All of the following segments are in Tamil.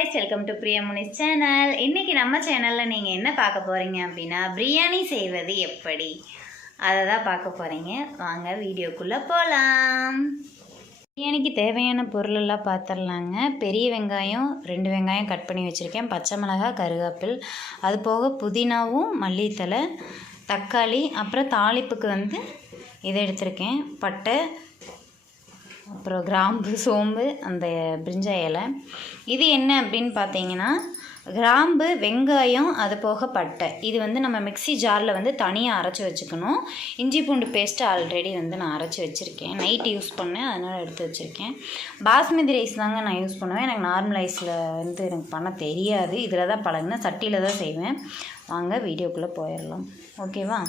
guys, welcome to Priyamuni's channel. இன்னைக்கு நம்ம சேனல்ல நீங்க என்ன பார்க்க போறீங்க அப்படினா பிரியாணி செய்வது எப்படி அத தான் பார்க்க போறீங்க. வாங்க வீடியோக்குள்ள போலாம். பிரியாணிக்கு தேவையான பொருள் எல்லாம் பார்த்தறலாங்க. பெரிய வெங்காயம் 2 வெங்காயம் கட் பண்ணி வச்சிருக்கேன். பச்சை மிளகாய், கருவேப்பிலை, அது போக புதினாவும் மல்லித்தழை, தக்காளி, அப்புறம் தாளிப்புக்கு இதை எடுத்திருக்கேன். பட்டை, அப்புறம் கிராம்பு, சோம்பு, அந்த பிரிஞ்சா இலை. இது என்ன அப்படின்னு பார்த்தீங்கன்னா கிராம்பு, வெங்காயம், அது போக பட்டை. இது நம்ம மிக்ஸி ஜாரில் தனியாக அரைச்சி வச்சுக்கணும். இஞ்சி பூண்டு பேஸ்ட்டு ஆல்ரெடி நான் அரைச்சி வச்சுருக்கேன். நைட் யூஸ் பண்ணேன், அதனால் எடுத்து வச்சுருக்கேன். பாஸ்மதி ரைஸ் தாங்க நான் யூஸ் பண்ணுவேன். எனக்கு நார்மல் ரைஸில் எனக்கு பண்ண தெரியாது. இதில் தான் பழகினேன், சட்டியில் தான் செய்வேன். வாங்க வீடியோக்குள்ளே போயிடலாம். ஓகேவா?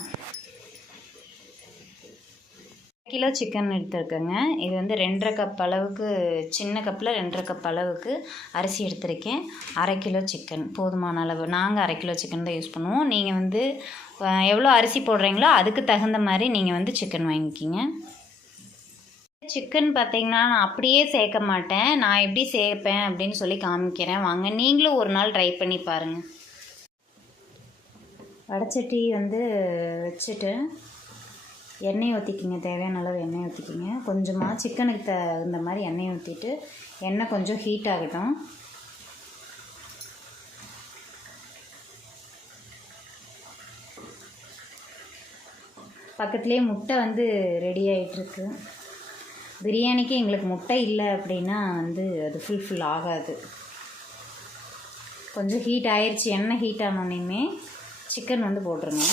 கிலோ சிக்கன் எடுத்துருக்கேங்க. இது 2.5 கப் அளவுக்கு, சின்ன கப்பில் 2.5 கப் அளவுக்கு அரிசி எடுத்திருக்கேன். 1/2 கிலோ சிக்கன் போதுமான அளவு. நாங்கள் 1/2 கிலோ சிக்கன் தான் யூஸ் பண்ணுவோம். நீங்கள் எவ்வளோ அரிசி போடுறீங்களோ அதுக்கு தகுந்த மாதிரி நீங்கள் சிக்கன் வாங்கிக்கிங்க. சிக்கன் பார்த்திங்கன்னா நான் அப்படியே சேர்க்க மாட்டேன். நான் எப்படி சேர்ப்பேன் அப்படின்னு சொல்லி காமிக்கிறேன். வாங்க நீங்களும் ஒரு நாள் ட்ரை பண்ணி பாருங்கள். வடச்சட்டி வச்சுட்டு எண்ணெய் ஊற்றிக்கிங்க. தேவையான அளவு எண்ணெய் ஊற்றிக்கிங்க. கொஞ்சமாக சிக்கனுக்கு தகுந்த மாதிரி எண்ணெய் ஊற்றிட்டு எண்ணெய் கொஞ்சம் ஹீட் ஆகட்டும். பக்கத்துலேயே முட்டை ரெடி ஆகிட்டுருக்கு. பிரியாணிக்கு எங்களுக்கு முட்டை இல்லை அப்படின்னா அது ஃபுல் ஆகாது. கொஞ்சம் ஹீட் ஆயிடுச்சு. எண்ணெய் ஹீட் ஆனோடனே சிக்கன் போட்டுருங்க.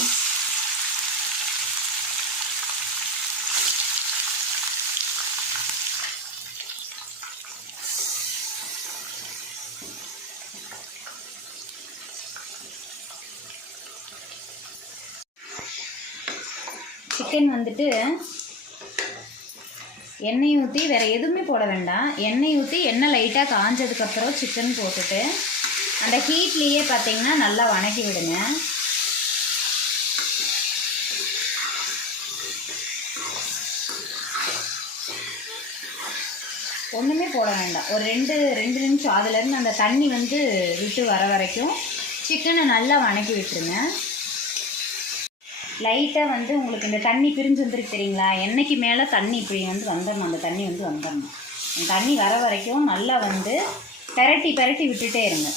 சிக்கன் எண்ணெய் ஊற்றி வேறு எதுவுமே போட வேண்டாம். எண்ணெய் ஊற்றி எண்ணெய் லைட்டாக காஞ்சதுக்கப்புறம் சிக்கன் போட்டுட்டு அந்த ஹீட்லேயே பார்த்தீங்கன்னா நல்லா வணக்கி விடுங்க. ஒன்றுமே போட வேண்டாம். ஒரு 2 நிமிஷம் அதுலேருந்து அந்த தண்ணி விட்டு வர வரைக்கும் சிக்கனை நல்லா வணக்கி விட்டுருங்க. லைட்டாக உங்களுக்கு இந்த தண்ணி பிரிஞ்சு வந்துருக்கு தெரியுங்களா? எண்ணெய்க்கு மேலே தண்ணி இப்படி வந்துடணும். அந்த தண்ணி வந்துடணும். அந்த தண்ணி வர வரைக்கும் நல்லா பெரட்டி விட்டுட்டே இருங்க.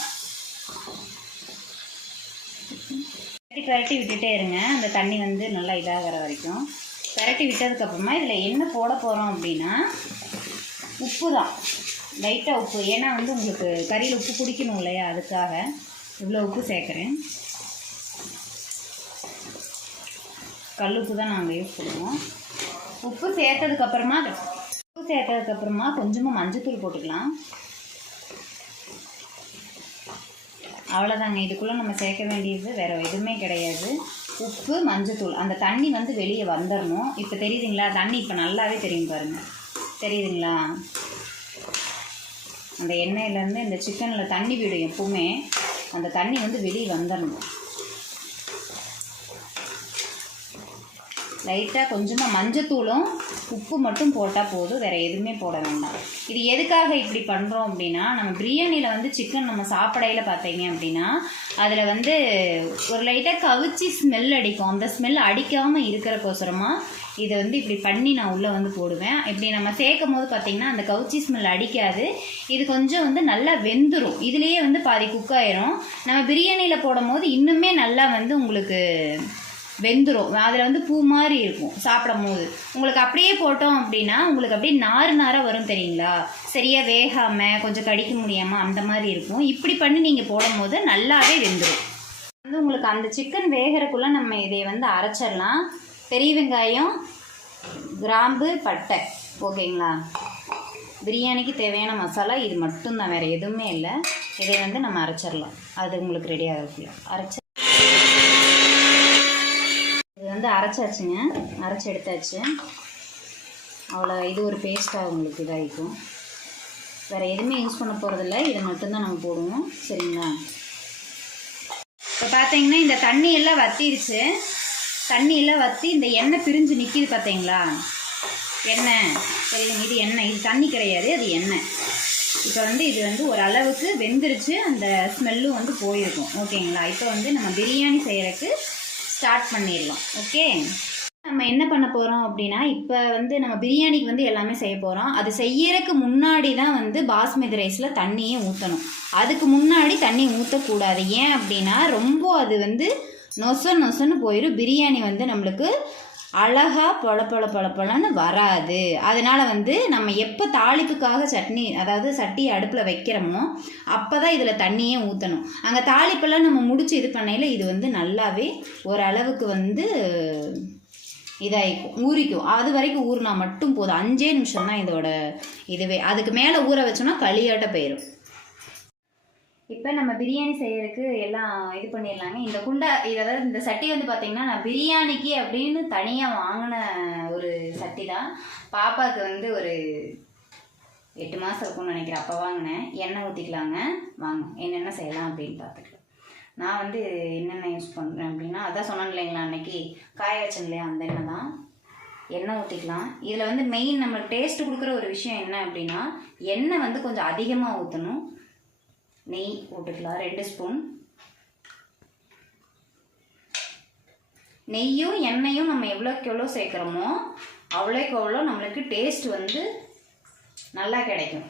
பெரட்டி விட்டுட்டே இருங்க. அந்த தண்ணி நல்லா இதாகிற வரைக்கும் பெரட்டி விட்டதுக்கப்புறமா இதில் என்ன போட போகிறோம் அப்படின்னா உப்பு தான். லைட்டாக உப்பு. ஏன்னா உங்களுக்கு கறியில் உப்பு பிடிக்கணும் இல்லையா, அதுக்காக இவ்வளோ உப்பு சேர்க்குறேன். கல்லுப்பு தான் நாங்கள் யூஸ் பண்ணுவோம். உப்பு சேர்த்ததுக்கப்புறமா கொஞ்சமாக மஞ்சத்தூள் போட்டுக்கலாம். அவ்வளோதாங்க. இதுக்குள்ளே நம்ம சேர்க்க வேண்டியது வேறு எதுவுமே கிடையாது. உப்பு, மஞ்சத்தூள். அந்த தண்ணி வெளியே வந்துடணும். இப்போ தெரியுதுங்களா? தண்ணி இப்போ நல்லாவே தெரியும் பாருங்கள். தெரியுதுங்களா? அந்த எண்ணெயிலேருந்து இந்த சிக்கனில் தண்ணி விடும். எப்பவுமே அந்த தண்ணி வெளியே வந்துடணும். லைட்டாக கொஞ்சமாக மஞ்சத்தூளும் உப்பு மட்டும் போட்டால் போதும். வேறு எதுவுமே போட வேண்டாம். இது எதுக்காக இப்படி பண்ணுறோம் அப்படின்னா, நம்ம பிரியாணியில் சிக்கன் நம்ம சாப்பிடையில் பார்த்தீங்க அப்படின்னா அதில் ஒரு லைட்டாக கவிச்சி ஸ்மெல் அடிக்கும். அந்த ஸ்மெல் அடிக்காமல் இருக்கிறக்கோசரமாக இதை இப்படி பண்ணி நான் உள்ளே போடுவேன். இப்படி நம்ம சேர்க்கும் போது பார்த்திங்கன்னா அந்த கவுச்சி ஸ்மெல் அடிக்காது. இது கொஞ்சம் நல்லா வெந்துடும். இதுலேயே பாதி குக் ஆயிரும். நம்ம பிரியாணியில் போடும் போது இன்னுமே நல்லா உங்களுக்கு வெந்துடும். அதில் பூ மாதிரி இருக்கும் சாப்பிடும் போது. உங்களுக்கு அப்படியே போட்டோம் அப்படின்னா உங்களுக்கு அப்படியே நாராக வரும் தெரியுங்களா? சரியாக வேகாமல் கொஞ்சம் கடிக்க முடியாமல் அந்த மாதிரி இருக்கும். இப்படி பண்ணி நீங்கள் போடும் போது நல்லாவே வெந்துடும். உங்களுக்கு அந்த சிக்கன் வேகிறக்குள்ளே நம்ம இதை அரைச்சிடலாம். பெரிய வெங்காயம், கிராம்பு, பட்டை. ஓகேங்களா? பிரியாணிக்கு தேவையான மசாலா இது மட்டும்தான், வேறு எதுவுமே இல்லை. இதை நம்ம அரைச்சிடலாம். அது உங்களுக்கு ரெடி ஆகல. இது அரைச்சாச்சுங்க. அரைச்சி எடுத்தாச்சு. அவ்வளோ. இது ஒரு பேஸ்ட்டாக உங்களுக்கு இதாகிக்கும். வேறு எதுவுமே யூஸ் பண்ண போகிறதில்ல. இதை மட்டும்தான் நம்ம போடுவோம். சரிங்களா? இப்போ பார்த்தீங்கன்னா இந்த தண்ணியெல்லாம் வற்றிடுச்சு. தண்ணியெல்லாம் வற்றி இந்த எண்ணெய் பிரிஞ்சு நிற்கிது பார்த்தீங்களா? எண்ணெய் தெரியும். இது எண்ணெய். இது தண்ணி கிடையாது, அது எண்ணெய். இப்போ வந்து இது வந்து ஓரளவுக்கு வெந்துருச்சு, அந்த ஸ்மெல்லும் வந்து போயிருக்கும். ஓகேங்களா? இப்போ வந்து நம்ம பிரியாணி செய்கிறதுக்கு ஸ்டார்ட் பண்ணிடலாம். ஓகே, நம்ம என்ன பண்ண போகிறோம் அப்படின்னா, இப்போ வந்து நம்ம பிரியாணிக்கு வந்து எல்லாமே செய்ய போகிறோம். அது செய்யறதுக்கு முன்னாடி தான் வந்து பாஸ்மதி ரைஸில் தண்ணியே ஊற்றணும். அதுக்கு முன்னாடி தண்ணி ஊற்றக்கூடாது. ஏன் அப்படின்னா ரொம்ப அது வந்து நொசன்னு போயிடும். பிரியாணி வந்து நம்மளுக்கு அழகாக பொழன்னு வராது. அதனால் வந்து நம்ம எப்போ தாளிப்புக்காக சட்னி, அதாவது சட்டியை அடுப்பில் வைக்கிறோமோ அப்போ தான் இதில் தண்ணியே ஊற்றணும். அங்கே தாளிப்பெல்லாம் நம்ம முடித்து இது பண்ணையில் இது வந்து நல்லாவே ஓரளவுக்கு வந்து இதாகிக்கும், ஊறிக்கும். அது வரைக்கும் ஊறினா மட்டும் போதும். 5 நிமிஷம் தான் இதோட இதுவே. அதுக்கு மேலே ஊற வச்சோன்னா களியாட்ட போயிடும். இப்போ நம்ம பிரியாணி செய்யறதுக்கு எல்லாம் இது பண்ணிடலாங்க. இந்த குண்டா அதாவது இந்த சட்டி வந்து பார்த்திங்கன்னா நான் பிரியாணிக்கு அப்படின்னு தனியாக வாங்கின ஒரு சட்டி தான். பாப்பாவுக்கு வந்து ஒரு 8 மாதம் இருக்கும்னு நினைக்கிறேன், அப்போ வாங்கினேன். எண்ணெய் ஊற்றிக்கலாங்க. வாங்க என்னென்ன செய்யலாம் அப்படின்னு பார்த்துக்கலாம். நான் வந்து என்னென்ன யூஸ் பண்ணுறேன் அப்படின்னா, அதான் சொன்னேன் இல்லைங்களா அன்னைக்கு காய வச்சேன் இல்லையா, அந்த எண்ணெய் தான். எண்ணெய் ஊற்றிக்கலாம். இதில் வந்து மெயின் நம்ம டேஸ்ட்டு கொடுக்குற ஒரு விஷயம் என்ன அப்படின்னா, எண்ணெய் வந்து கொஞ்சம் அதிகமாக ஊற்றணும். நெய் போட்டுக்கலாம் 2 ஸ்பூன். நெய்யும் எண்ணெயும் நம்ம எவ்வளோக்கு எவ்வளோ சேர்க்குறோமோ அவ்வளோக்கு அவ்வளோ நம்மளுக்கு டேஸ்ட் வந்து நல்லா கிடைக்கும்.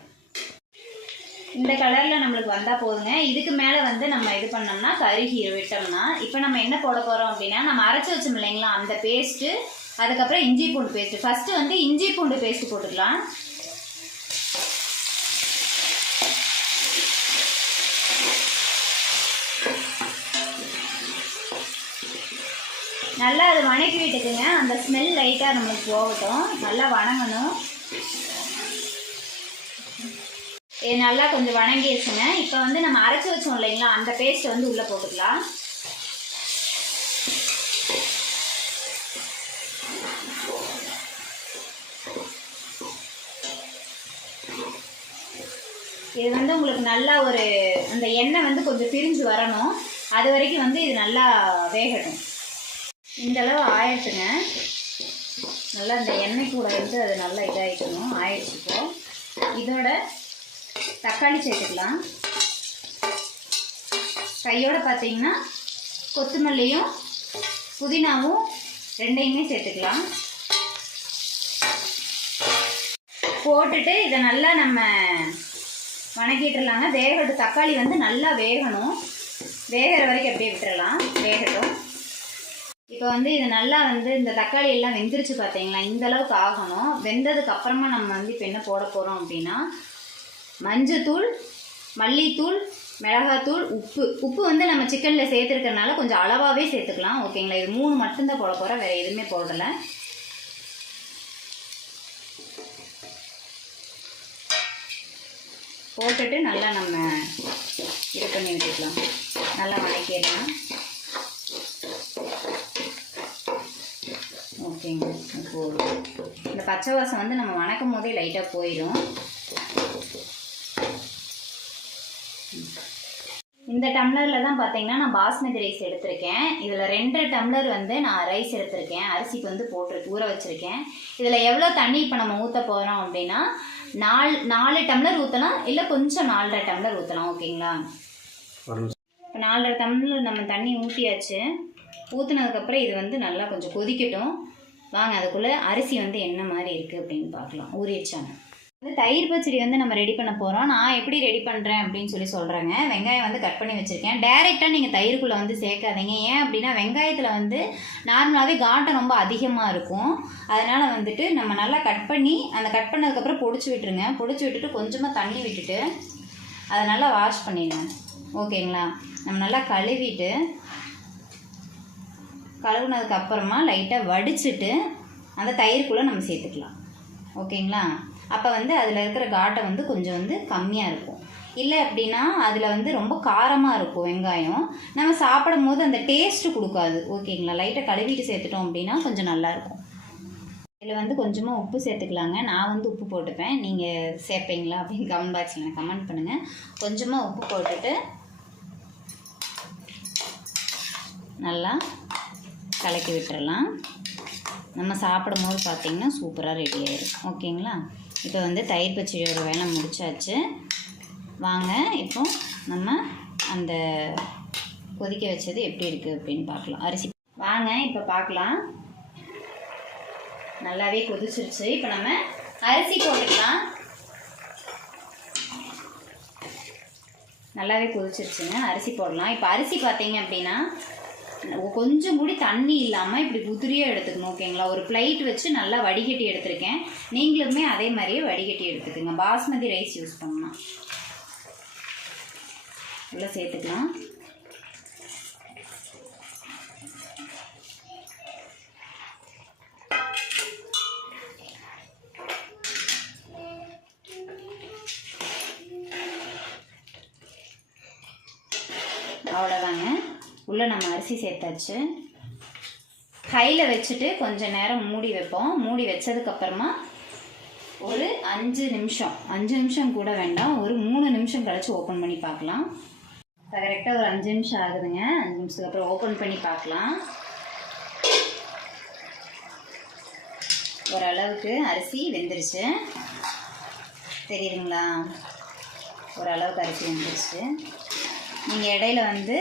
இந்த கலரில் நம்மளுக்கு வந்தால் போதுங்க. இதுக்கு மேலே வந்து நம்ம இது பண்ணோம்னா கருகி விட்டோம்னா, இப்போ நம்ம என்ன போட போகிறோம் அப்படின்னா, நம்ம அரைச்சி வச்சோம் இல்லைங்களா அந்த பேஸ்ட்டு, அதுக்கப்புறம் இஞ்சி பூண்டு பேஸ்ட்டு. ஃபஸ்ட்டு வந்து இஞ்சி பூண்டு பேஸ்ட்டு போட்டுக்கலாம். நல்லா அது வணக்கி விட்டுக்குங்க. அந்த ஸ்மெல் லைட்டாக நம்மளுக்கு போகட்டும். நல்லா வணங்கணும். இது நல்லா கொஞ்சம் வணங்கிடுச்சுங்க. இப்போ வந்து நம்ம அரைச்சி வச்சோம் இல்லைங்களா அந்த பேஸ்ட்டை வந்து உள்ளே போட்டுக்கலாம். இது வந்து உங்களுக்கு நல்லா ஒரு அந்த எண்ணெய் வந்து கொஞ்சம் பிரிஞ்சு வரணும். அது வரைக்கும் வந்து இது நல்லா வேகட்டும். இந்தளவு ஆயிடுச்சுங்க. நல்லா இந்த எண்ணெய் கூட வந்து அது நல்லா இதாகிக்கணும். ஆயிடுச்சு. இப்போ இதோட தக்காளி சேர்த்துக்கலாம். கையோட பார்த்தீங்கன்னா கொத்தமல்லியும் புதினாவும் 2யுமே சேர்த்துக்கலாம். போட்டுட்டு இதை நல்லா நம்ம வணக்கிட்டுலாங்க. வேகட்டும். தக்காளி வந்து நல்லா வேகணும். வேகிற வரைக்கும் அப்படியே விட்டுறலாம், வேகட்டும். இப்போ வந்து இது நல்லா வந்து இந்த தக்காளி எல்லாம் வெந்துருச்சு பார்த்தீங்களா, இந்த அளவுக்கு ஆகணும். வெந்ததுக்கு அப்புறமா நம்ம வந்து இப்போ என்ன போட போகிறோம் அப்படின்னா, மஞ்சத்தூள், மல்லித்தூள், மிளகாத்தூள், உப்பு வந்து நம்ம சிக்கனில் சேர்த்துருக்கறனால கொஞ்சம் அளவாகவே சேர்த்துக்கலாம். ஓகேங்களா? இது 3 மட்டும்தான் போட போகிறேன், வேறு எதுவுமே போடலை. போட்டுட்டு நல்லா நம்ம இது பண்ணி விட்டுக்கலாம். நல்லா வணக்கிடலாம். ஓகேங்க. இப்போது இந்த பச்சை வாசம் வந்து நம்ம வணக்கும் போதே லைட்டாக போயிடும். இந்த டம்ளரில் தான் பார்த்தீங்கன்னா நான் பாஸ்மதி ரைஸ் எடுத்திருக்கேன். இதில் 2 டம்ளர் வந்து நான் ரைஸ் எடுத்திருக்கேன். அரிசிக்கு வந்து ஊற வச்சுருக்கேன். இதில் எவ்வளோ தண்ணி இப்போ நம்ம ஊற்ற போகிறோம் அப்படின்னா 4 டம்ளர் ஊற்றலாம், இல்லை கொஞ்சம் 4.5 டம்ளர் ஊற்றலாம். ஓகேங்களா? இப்போ 4.5 டம்ளர் நம்ம தண்ணி ஊற்றியாச்சு. ஊற்றினதுக்கப்புறம் இது வந்து நல்லா கொஞ்சம் கொதிக்கட்டும். வாங்க அதுக்குள்ளே அரிசி வந்து என்ன மாதிரி இருக்குது அப்படின்னு பார்க்கலாம். ஊறிடுச்சாங்க. வந்து தயிர் பச்சடி வந்து நம்ம ரெடி பண்ண போகிறோம். நான் எப்படி ரெடி பண்ணுறேன் அப்படின்னு சொல்கிறேங்க. வெங்காயம் வந்து கட் பண்ணி வச்சுருக்கேன். டைரெக்டாக நீங்கள் தயிருக்குள்ளே வந்து சேர்க்காதீங்க. ஏன் அப்படின்னா வெங்காயத்தில் வந்து நார்மலாகவே காட்டம் ரொம்ப அதிகமாக இருக்கும். அதனால் வந்துட்டு நம்ம நல்லா கட் பண்ணி அந்த கட் பண்ணதுக்கப்புறம் பொடிச்சு விட்டுருங்க. பொடிச்சு விட்டுட்டு கொஞ்சமாக தண்ணி விட்டுட்டு அதை நல்லா வாஷ் பண்ணிடுங்க. ஓகேங்களா? நம்ம நல்லா கழுவிட்டு கழுவுனதுக்கு அப்புறமா லைட்டாக வடிச்சிட்டு அந்த தயிருக்குள்ளே நம்ம சேர்த்துக்கலாம். ஓகேங்களா? அப்போ வந்து அதில் இருக்கிற காட்டை வந்து கொஞ்சம் வந்து கம்மியாக இருக்கும். இல்லை அப்படின்னா அதில் வந்து ரொம்ப காரமாக இருக்கும் வெங்காயம். நம்ம சாப்பிடும் போது அந்த டேஸ்ட்டு கொடுக்காது. ஓகேங்களா? லைட்டாக கழுவிட்டு சேர்த்துட்டோம் அப்படின்னா கொஞ்சம் நல்லாயிருக்கும். இதில் வந்து கொஞ்சமாக உப்பு சேர்த்துக்கலாங்க. நான் வந்து உப்பு போட்டுப்பேன். நீங்கள் சேர்ப்பீங்களா அப்படின்னு கமெண்ட் பாக்ஸில் எனக்கு கமெண்ட் பண்ணுங்கள். கொஞ்சமாக உப்பு போட்டுட்டு நல்லா கலக்கி விட்டுறலாம். நம்ம சாப்பிடும் போது பார்த்திங்கன்னா சூப்பராக ரெடி ஆயிடும். ஓகேங்களா? இப்போ வந்து தயிர் பச்சடியோட வேலை முடிச்சாச்சு. வாங்க இப்போ நம்ம அந்த கொதிக்க வச்சது எப்படி இருக்குது அப்படின்னு பார்க்கலாம். அரிசி வாங்க இப்போ பார்க்கலாம். நல்லாவே கொதிச்சிருச்சு. இப்போ நம்ம அரிசி போட்டுக்கலாம். நல்லாவே கொதிச்சிருச்சுங்க. அரிசி போடலாம். இப்போ அரிசி பார்த்தீங்க அப்படின்னா கொஞ்சம் கூடி தண்ணி இல்லாமல் இப்படி உதிரியாக எடுத்துக்கணும். ஓகேங்களா? ஒரு பிளேட் வச்சு நல்லா வடிகட்டி எடுத்துருக்கேன். நீங்களுமே அதே மாதிரியே வடிகட்டி எடுத்துக்கோங்க. பாஸ்மதி ரைஸ் யூஸ் பண்ணலாம். நல்லா சேர்த்துக்கலாம். அவ்வளோதாங்க. உள்ளே நம்ம அரிசி சேர்த்தாச்சு. ஹையில் வச்சுட்டு கொஞ்சம் நேரம் மூடி வைப்போம். மூடி வச்சதுக்கப்புறமா ஒரு 5 நிமிஷம் கூட வேண்டாம், ஒரு 3 நிமிஷம் கழிச்சு ஓப்பன் பண்ணி பார்க்கலாம். கரெக்டாக ஒரு 5 நிமிஷம் ஆகுதுங்க. 5 நிமிஷத்துக்கு அப்புறம் ஓப்பன் பண்ணி பார்க்கலாம். ஓரளவுக்கு அரிசி வெந்துருச்சு. தெரியுதுங்களா? ஓரளவுக்கு அரிசி வெந்துருச்சு. நீங்கள் இடையில வந்து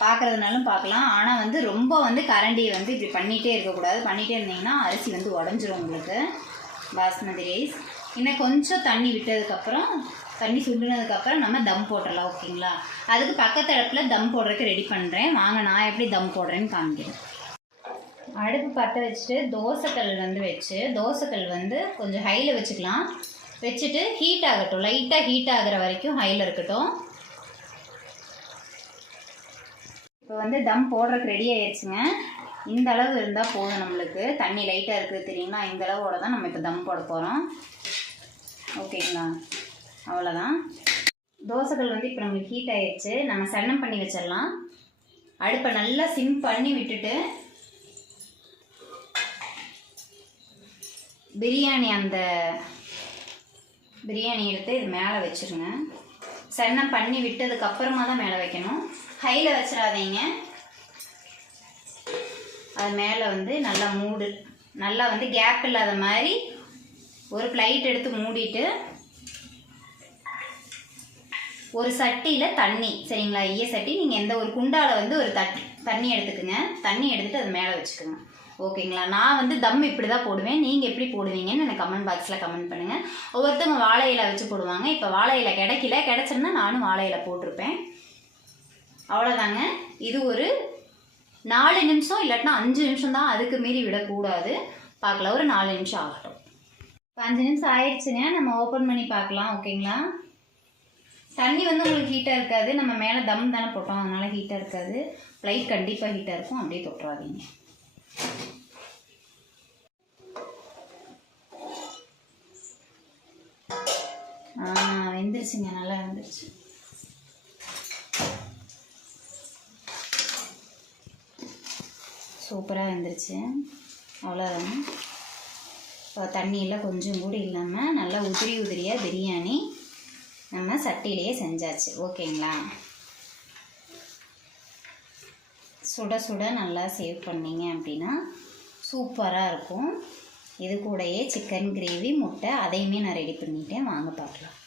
பார்க்குறதுனாலும் பார்க்கலாம். ஆனால் ரொம்ப கரண்டியை இப்படி பண்ணிகிட்டே இருக்கக்கூடாது. பண்ணிகிட்டே இருந்தீங்கன்னா அரிசி உடஞ்சிரும் உங்களுக்கு. பாஸ்மதி ரைஸ் இன்னும் கொஞ்சம் தண்ணி விட்டதுக்கப்புறம், தண்ணி சுண்டினதுக்கப்புறம் நம்ம தம் போட்டுடலாம். ஓகேங்களா? அதுக்கு பக்கத்து அடுப்பில் தம் போடுறதுக்கு ரெடி பண்ணுறேன். வாங்க நான் எப்படி தம் போடுறேன்னு காமிக்கிறேன். அடுப்பு பற்ற வச்சுட்டு தோசைக்கல் வச்சு, தோசைக்கல் கொஞ்சம் ஹையில் வச்சுக்கலாம். வச்சுட்டு ஹீட் ஆகட்டும். லைட்டாக ஹீட் ஆகிற வரைக்கும் ஹையில் இருக்கட்டும். இப்போ தம் போடுறதுக்கு ரெடி ஆயிடுச்சுங்க. இந்த அளவு இருந்தால் போதும் நம்மளுக்கு. தண்ணி லைட்டாக இருக்குது தெரியுங்களா? இந்த அளவோட தான் நம்ம இப்போ தம் போட போகிறோம். ஓகேங்களா? அவ்வளோதான். தோசைகள் இப்போ நம்மளுக்கு ஹீட் ஆயிடுச்சு. நம்ம சன்னம் பண்ணி வச்சிடலாம். அடுப்பை நல்லா சிம் பண்ணி விட்டுட்டு பிரியாணி எடுத்து இது மேலே வச்சுருங்க. சன்னம் பண்ணி விட்டதுக்கப்புறமா தான் மேலே வைக்கணும். ஹையில் வச்சிடாதீங்க. அது மேலே நல்லா மூடு. நல்லா கேப் இல்லாத மாதிரி ஒரு பிளேட் எடுத்து மூடிட்டு ஒரு சட்டியில் தண்ணி, சரிங்களா? ஈய சட்டி, நீங்கள் எந்த ஒரு குண்டாவில் ஒரு தண்ணி எடுத்துக்குங்க. தண்ணி எடுத்துகிட்டு அது மேலே வச்சுக்கோங்க. ஓகேங்களா? நான் தம் இப்படி தான் போடுவேன். நீங்கள் எப்படி போடுவீங்கன்னு எனக்கு கமெண்ட் பாக்ஸில் கமெண்ட் பண்ணுங்கள். ஒவ்வொருத்தவங்க வாழை இலை வச்சு போடுவாங்க. இப்போ வாழை இலை கிடைச்சிருந்தா நானும் வாழை இலை போட்டிருப்பேன். அவ்வளோதாங்க. இது ஒரு 4 நிமிஷம் இல்லாட்டினா 5 நிமிஷம் தான். அதுக்கு மீறி விடக்கூடாது. பார்க்கலாம். ஒரு 4 நிமிஷம் ஆகட்டும். 5 நிமிஷம் ஆயிடுச்சுங்க. நம்ம ஓப்பன் பண்ணி பார்க்கலாம். ஓகேங்களா? தண்ணி உங்களுக்கு ஹீட்டாக இருக்காது. நம்ம மேலே தம் தானே போட்டோம், அதனால் ஹீட்டாக இருக்காது. ப்ளைட் கண்டிப்பாக ஹீட்டாக இருக்கும். அப்படியே தொட்டுறாதீங்க. வெந்துருச்சுங்க. நல்லா வெந்துருச்சு. சூப்பராக வெந்துருச்சு. அவ்வளோதாங்க. இப்போ தண்ணியெல்லாம் கொஞ்சம் கூட இல்லாமல் நல்லா உதிரியாக பிரியாணி நம்ம சட்டியிலேயே செஞ்சாச்சு. ஓகேங்களா? சுட சுட நல்லா சேவ் பண்ணிங்க அப்படின்னா சூப்பராக இருக்கும். இது கூடயே சிக்கன் கிரேவி, முட்டை அதையுமே நான் ரெடி பண்ணிட்டேன். வாங்க பார்க்கலாம்.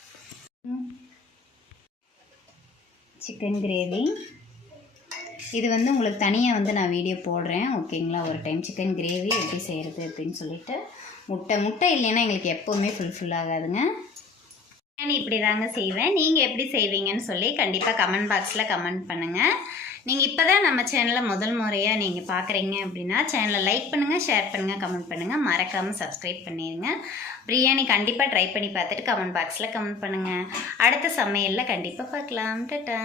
சிக்கன் கிரேவி இது உங்களுக்கு தனியாக நான் வீடியோ போடுறேன். ஓகேங்களா? ஒரு டைம் சிக்கன் கிரேவி எப்படி செய்கிறது அப்படின்னு சொல்லிட்டு. முட்டை இல்லைன்னா எங்களுக்கு எப்போவுமே ஃபுல் ஆகாதுங்க. நான் இப்படி தாங்க செய்வேன். நீங்கள் எப்படி செய்வீங்கன்னு சொல்லி கண்டிப்பாக கமெண்ட் பாக்ஸில் கமெண்ட் பண்ணுங்கள். நீங்கள் இப்போ தான் நம்ம சேனலில் முதல் முறையாக நீங்கள் பார்க்குறீங்க அப்படின்னா சேனலை லைக் பண்ணுங்கள், ஷேர் பண்ணுங்கள், கமெண்ட் பண்ணுங்கள். மறக்காமல் சப்ஸ்கிரைப் பண்ணிடுங்க. பிரியாணி கண்டிப்பாக ட்ரை பண்ணி பார்த்துட்டு கமெண்ட் பாக்ஸில் கமெண்ட் பண்ணுங்கள். அடுத்த சமையலில் கண்டிப்பாக பார்க்கலாம். டாடா.